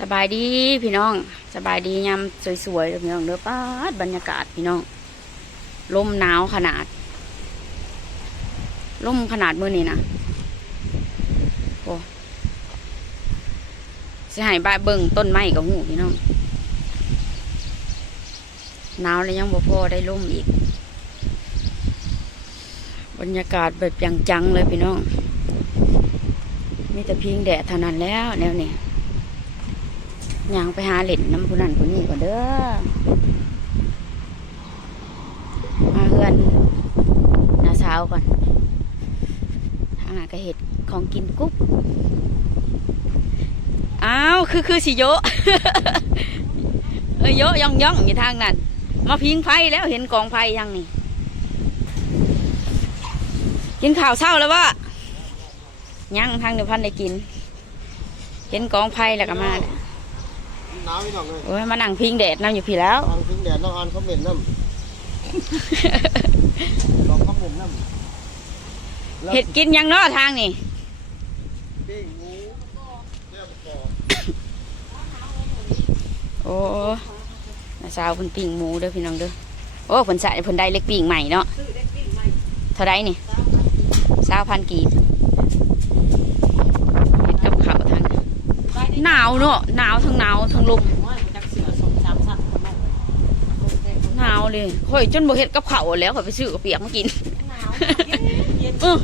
สบายดีพี่น้อง สบายดียามสวยๆพี่น้องเด้อป้าดบรรยากาศพี่น้องลมหนาวขนาดลมขนาดมือนี่นะโอ้สิใหายบายเบิ่งต้นไม้กับหูพี่น้องหนาวแล้วยังบ่พอได้ลมอีก บรรยากาศแบบจังๆเลยพี่น้องมีแต่เพิงแดดเท่านั้นแล้วแนวนี้ ย่างไปหาเหล่นน้ำผู้นั้นผู้นี้ก่อนเด้อมาเฮือนนาสาก่อนทางหากระเห็ดของกินกุ๊บอ้าวคือคือสิโยเออโยย่องย่องอยู่ทางนั้น มาพิงไฟแล้วเห็นกองไฟยังนี่กินข้าวเช้าแล้ววะยังทางเดี๋ยวพันได้กิน เห็นกองไฟแล้วก็มา หนาวไม่ต้องเลยโอ้ยมานั่งพิงแดดน้ำอยู่พี่แล้ว ทางถึงแดดน้องอ่านคอมเมนต์น้ำลองคอมเมนต์น้ำเห็ดกินยังเนาะทางนี่ปิ้งหมูเรียบก่อโอ้น้าสาวเพิ่นปิ้งหมูเด้อพี่น้องเด้อโอ้เพิ่นใส่เพิ่นได้เล็กปิ้งใหม่เนาะเท่าไรนี่สาวพันกีบเห็ดกับข้าวทางนี้ หนาวเนาะหนาวทั้งหนาวทั้งลมหนาวเลยข่อยจนบ่เฮ็ดกับข้าวแล้วข่อยไปซื้อกับเปียกมากินเออ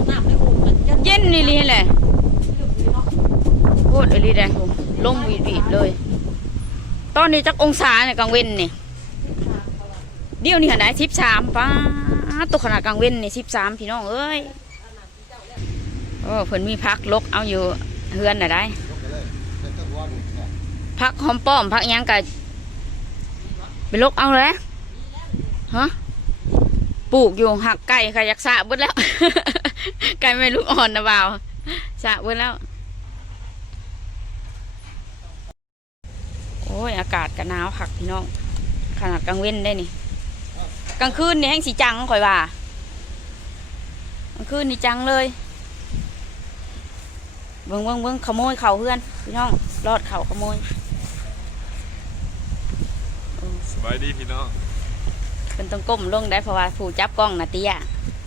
เย็นนี่ลีแหละโคตรอลีแดงผมลมวีดวีดเลย ตอนนี้จักองศาเนี่ยกลางเว้นนี่เดี๋ยวนี้ขนาดสิบสามป้าดตกขนาดกลางเว้นนี่สิบสามพี่น้องเอ้ยโอ้เพิ่นมีพักลกเอาอยู่เฮือนน่ะได้ พักหอมป้อมพักยังกะไปลกเอาเลยฮะปลูกอยู่หักไก่ขยักสะบดแล้ว ไก่ไม่ลูกอ่อนนะบ่าวสะบดแล้ว โอ้ย อากาศก็หนาวคักพี่น้อง ขนาดกลางเว้นได้นี่กลางคืนนี่แห้งสีจังข่อยว่า กลางคืนนี่จังเลยเบิ่งเบิ่งเบิ่งขโมยเข่าเพื่อนพี่น้องรอดเข่าขโมย ส บายดีพี่น้องเป็นต้องก้มลงได้เพราะว่าผู้จับกล้องนะเตี้ย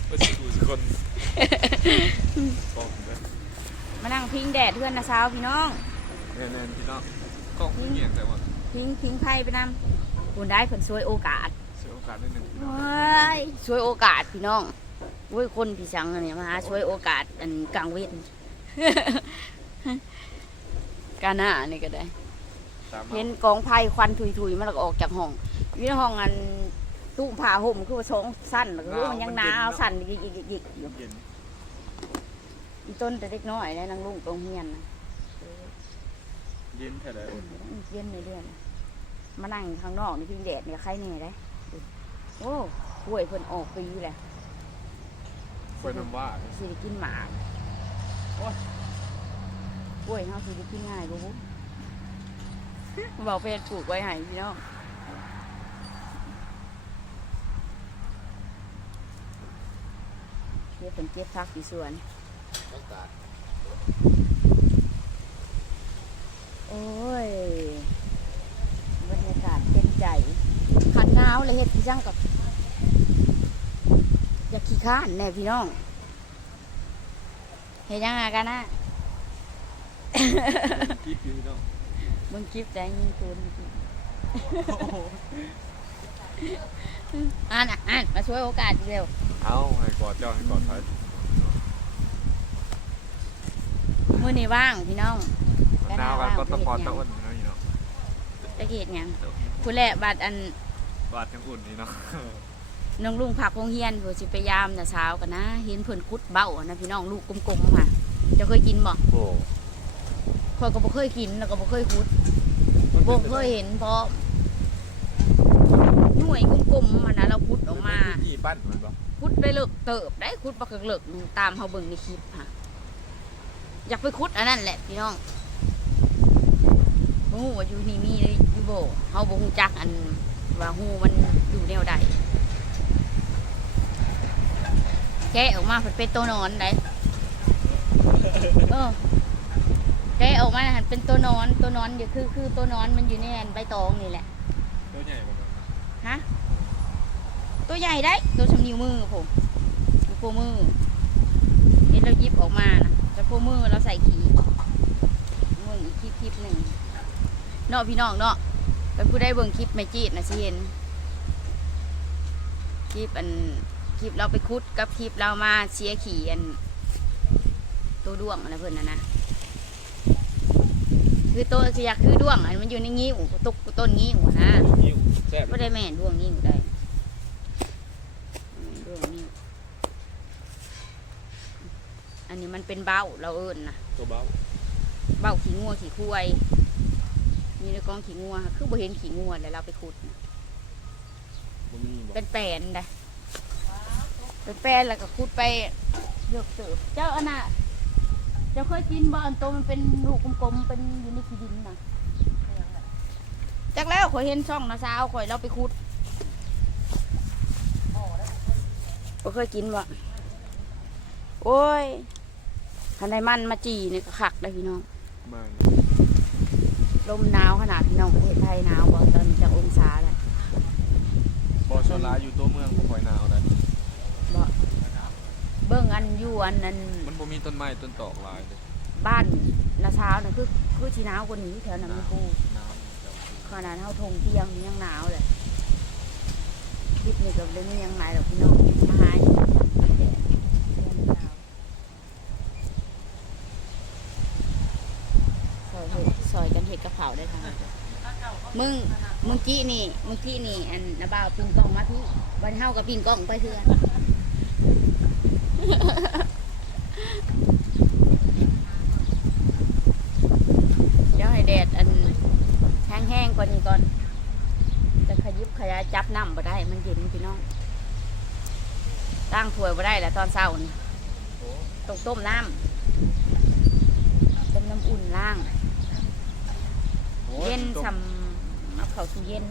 เพื่อสู้ทุกคนบอกเลยมานั่งพิงแดดเพื่อนนะสาวพี่น้อง แน่ๆพี่น้องกล้องเงียงแต่ว่าพิงพิงไพ่ไปนำคุณได้ผลช่วยโอกาสเสียโอกาสนิดหนึ่งพี่น้องเฮ้ยช่วยโอกาสพี่น้องเว้ยคนพี่สังอันเนี่ยมาหาช่วยโอกาสอันกลางเว้น กาหน้านี่ก็ได้ ตามมาเห็นกองไผ่ควันถุยๆมันแล้วก็ออกจากห้องอยู่ในห้องอันตู้ผ้าห่มคือว่าสองสั้นแล้วก็มันยังหนาวสั่นยิกยิกยิกยิกอยู่เย็นอีต้นแต่เล็กน้อยแล้วนางลุงตรงเฮียนนะเย็นแค่ไหนเย็นในเดือนมานั่งข้างนอกนี่พิงแดดเนี่ยใครแน่ได้โอ้กล้วยเพิ่นออกปีแหละคอยน้ำว่าสิได้กินหมากโอ้ยกล้วยเฮาสิได้กินง่ายบ่บุ บอกเพิ่นปลูกไว้ให้พี่น้องเดี๋ยวเพิ่นเก็บผักที่สวนโอ้ยบรรยากาศเป็นใจขันหนาวเลยเฮ็ดพี่จังกับอยากขี้ข้านแน่พี่น้องเฮ็ดยังไงกันนะคิดอยู่พี่อ มึงคลิปใจยิงตูนอ่านอะอ่านมาช่วยโอกาสเร็วเอาให้กอดเจ้าให้กอดไทยมื้อนี้ว่างพี่น้องหนาวกันก็ตะปอนตะอ้นพี่น้องจะเกตหยังคุณแหละบัดอันบาดยังอุ่นนี่เนาะน้องลุงผักโรงเรียนผู้สิไปยามน่ะเช้ากันนะ เห็นเพิ่นคุดเบ้านะพี่น้องลูกกลมๆค่ะเจะเคยกินบ่โอ้ข้อยก็บ่เคยกินแล้วก็บ่เคยคุดบ่เคยเห็นเพราะหน่วยกลมๆมันนะเราคุดออกมายี่ปั้นมันปะคุดได้เลิกเติบได้คุดบักเลิกตามเฮาเบิ่งในคลิปค่ะ อยากไปคุดอันนั้นแหละพี่น้องบ่ฮู้ว่าอยู่นี่มีหรืออยู่บ่เฮาบ่ฮู้จักอันว่าฮู้มันอยู่แนวใดแกะออกมาเพิ่นเป็นตัวนอนได้เออ แกะออกมาน่ะหันเป็นตัวนอนตัวนอนอยู่คือคือตัวนอนมันอยู่ในอันใบตองนี่แหละ ตัวใหญ่กว่านั้นนะฮะตัวใหญ่ได้ตัวชำนิ้วมือผมนิ้วโป้งมือเห็นเราหยิบออกมานะแต่โป้งมือเราใส่ขีเบิ่งอีกคลิปคลิปหนึ่งเนาะพี่น้องเนาะเป็นผู้ได้เบิ่งคลิปแมจีดนะสิเห็นคลิปอันคลิปเราไปคุดกับคลิปเรามาเชียร์ขี่อันตัวด้วงอะไรเพิ่นนะนะ คือตัวเสียคือด้วงอันมันอยู่ในงิ้วตุกต้นงิ้วนะนิ้วแซ่บไม่ได้แม่นด้วงงิ้วได้อืมด้วงงิ้วอันนี้มันเป็นเบ้าเราเอิญนะตัวเบ้าเบ้าขี้งัวขี้ควายมีในกองขี้งัวคือบ่เห็นขี้งัวแล้วเราไปขุดนะบ่มีบ่เป็นแปลนได้เป็นแปลนแล้วก็ขุดไปเลือกเสิร์ฟเจ้าอันน่ะเจ้าเคยกินบ่อันโตมันเป็นลูกกลมๆเป็นอยู่ในขี้ดินนะจักแล้วข่อยเห็นช่องนะสาวข่อยเราไปขุดบ่เคยกินบ่โอ้ยคันไดมันมาจีนี่ก็คักได้พี่น้องมาลมหนาวขนาดพี่น้องประเทศไทยหนาวบ่ตอนนี้จักองศาแหละบ่ชนร้ายอยู่ตัวเมืองบ่ค่อยหนาวได้บ่ เบิ่งอันอยู่อันนั้นมันบ่มีต้นไม้ต้นตอกหลายเด้บ้านนาสาวน่ะคือคือสิหนาวกว่านี้แถวนั้นมีกูหนาวเจ้าขนาดเฮาทงเที่ยงนี่ยังหนาวเลยคลิปนี้ก็เลยไม่ยังไงหรอกพี่น้องมาหาอยู่แดดซอยเห็ดซอยกันเห็ดกระเพราได้ทั้งนั้นมึงมึงกี้นี่มึงกี้นี่ อันนาบ่าวปิงกล้องมาพี่วันเฮากับปิงกล้องไปเถื่อน เดี๋ยวให้แดดอันแห้งๆกว่านี้ก่อน จะขยิบขยายจับน้ำบ่ได้ มันเย็นพี่น้องตั้งถ้วยบ่ได้แหละตอนเช้านี่โอ้ต้องต้มน้ำต้มน้ำอุ่นล่างโหเย็นต้มทำเอาเข้าสู่เย็น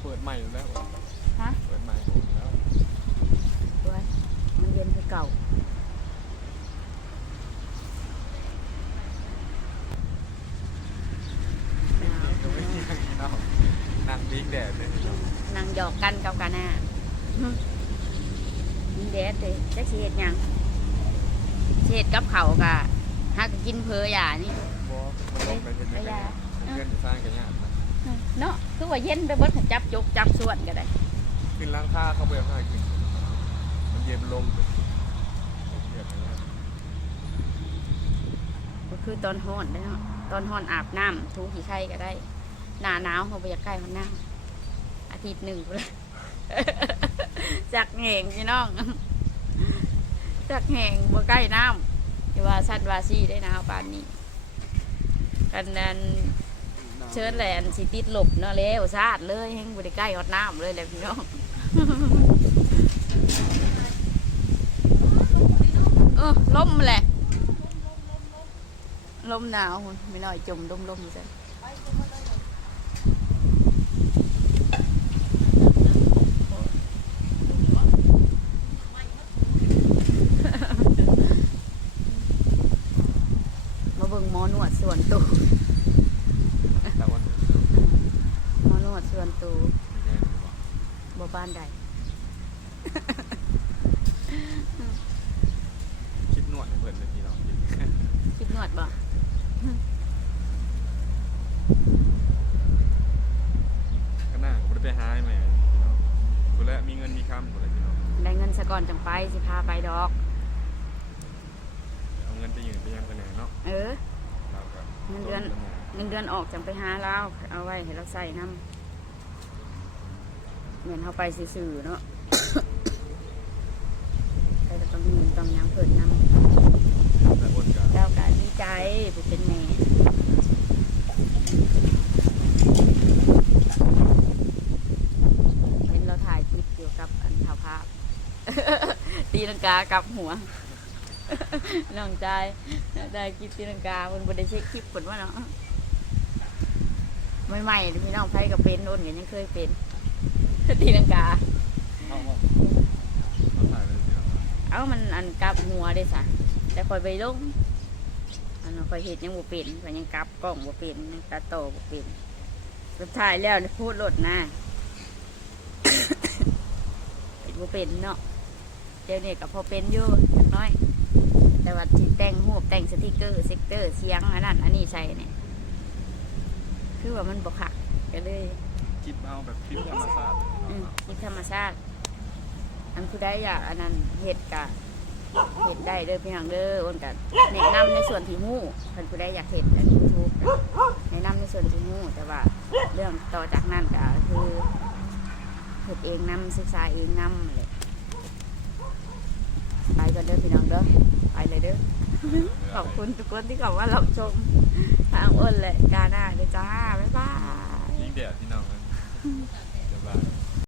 เปิดใหม่แล้วฮะ เปิดใหม่แล้วด้วยมันเย็นคือเก่า หนาว ก็ไม่มีทางนี้เนาะนั่งดิ้งแดดเลยพี่น้อง นั่งหยอกกันกับกันน่ะยิงแดด เลยจะสิเฮ็ดหยังสิเฮ็ดกับเขาวกะหากกินเพออย่านี่ บ่มันลงไปเฮ็ดไม่ได้เพื่อนจะสร้างกันยากนะเนาะคือว่าเย็นไปเบิดจับจกจับส่วนก็ได้ ขึ้นหล้างค่าเข้าไปเอาหน้ากินมันเย็นลมไปเย็นเลยก็คือตอนฮ้อนได้เนาะตอนฮ้อนอาบน้ำถูขี้ไข่ก็ได้ หน้าหนาวเขาไปอยากใกล้มันน้ำอาทิตย์หนึ่งเลย จากแหงพี่น้อง จากแหงบ่ใกล้น้ำที่ว่าสัตว์วาซีได้นาวปานนี้ กันนั้นเชิญแหลนสิติดหลบเนาะแล้วซาดเลยแห้งบ่ได้ใกล้ฮอดน้ำเลยแหละพี่น้องเออลมแหละลมหนาวไม่น้อยจมลมลมอยู่จ้ะ มาเบิ่งหมอนวดส่วนตัว แต่วันนี้ หมอนวดส่วน ตัวมีแน่หรือเปล่าบ่บ้านใด คิดนวดให้เพื่อนเลยพี่น้องคิดนวดบ่ก็น่าผมได้ไปหาให้แม่พี่น้องกูแล้วมีเงินมีคำกูเลยพี่น้องได้เงินสะก่อนจังไปสิพาไปดอก เอาเงินไปยืนไปยังกันแน่เนาะเออ เราก็เงินเดือน เงินเดือนออกจังไปหาเราเอาไว้ให้เราใส่น้ำ เหมือนเขาไปซื่อๆเนาะใครก็ต้องมีต้องยังเพิ่นน้ำเจ้าก็ดีใจผู้เป็นแม่เห็นเราถ่ายคลิปเกี่ยวกับอันถ่าภาพตีลังกากับหัวน้องใจได้คลิปตีลังกาเพิ่นบ่ได้เช็คคลิปเพิ่นว่าเนาะใหม่ๆพี่น้องไผก็เป็นโน่นก็ยังเคยเป็น ตีลังกา เขาว่าเขาถ่ายเลยพี่น้องเอ้ามันอันกลับหัวได้สะแต่คอยไปลงอันนั้นคอยเห็ดยังบ่เป็นคอยยังกลับกล้องบ่เป็นยังตัดต่อบ่เป็นสุดท้ายแล้วนี่พูดรถนะ เห็ดบ่เป็นเนาะเดี๋ยวนี้ก็พอเป็นอยู่จักหน้อย แต่ว่าที่แต่งรูปแต่งสติกเกอร์สติกเกอร์เสียงอันนั้นอันนี้ใช่เนี่ยคือว่ามันบ่คักก็เลยคิดเอาแบบคลิปธรรมศาสตร์ อืมคิดธรรมชาติ อันผู้ใดอยากอันนั้นเห็ดกะเห็ดได้เด้อพี่น้องเด้ออ้นกันแนะนำในส่วนที่หู้คันผู้ใดอยากเห็ดอันยูทูบแนะนำในส่วนที่หู้แต่ว่าเรื่องต่อจากนั้นก็คือเห็ดเองนำศึกษาเองนำเลยไปกันเด้อพี่น้องเด้อไปเลยเด้อขอบคุณทุกคนที่เข้ามารับชมทางอ้นและกาหน้าเด้อจ้าบ๊ายบายยิงแดดพี่น้องนะเดี๋ยบาน